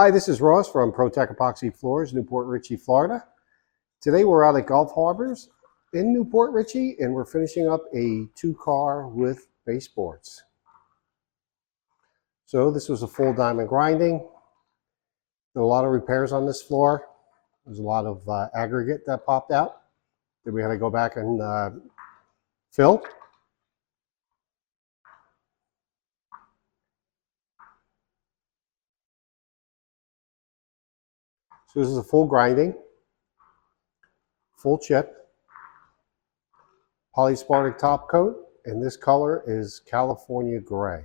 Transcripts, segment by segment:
Hi, this is Ross from ProTech Epoxy Floors, Newport Richey, Florida. Today we're out at Gulf Harbors in Newport Richey and we're finishing up a 2-car with baseboards. So this was a full diamond grinding. There were a lot of repairs on this floor. There's a lot of aggregate that popped out that we had to go back and fill. So this is a full grinding, full chip, polyspartic top coat, and this color is California gray.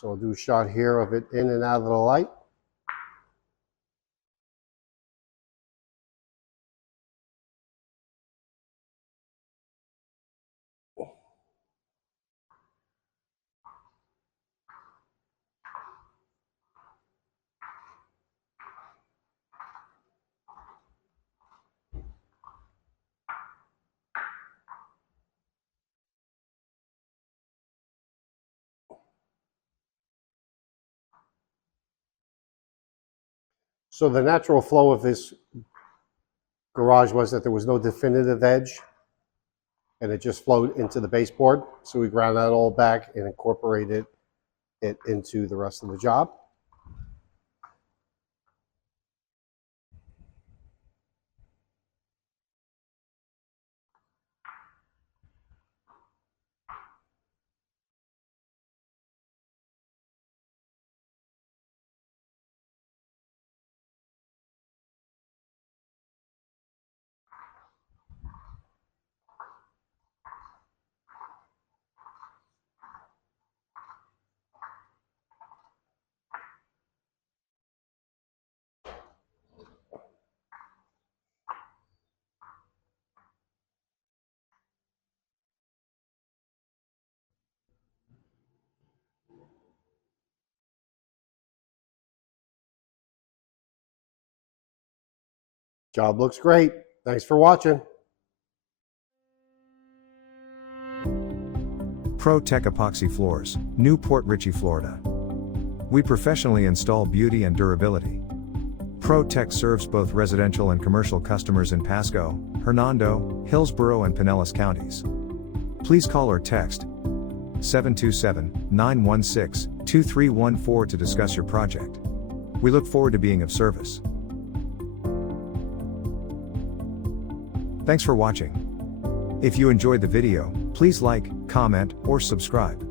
So I'll do a shot here of it in and out of the light. So the natural flow of this garage was that there was no definitive edge and it just flowed into the baseboard. So we ground that all back and incorporated it into the rest of the job. Job looks great. Thanks for watching. ProTech Epoxy Floors, Newport Richey, Florida. We professionally install beauty and durability. ProTech serves both residential and commercial customers in Pasco, Hernando, Hillsborough and Pinellas counties. Please call or text 727-916-2314 to discuss your project. We look forward to being of service. Thanks for watching. If you enjoyed the video, please like, comment, or subscribe.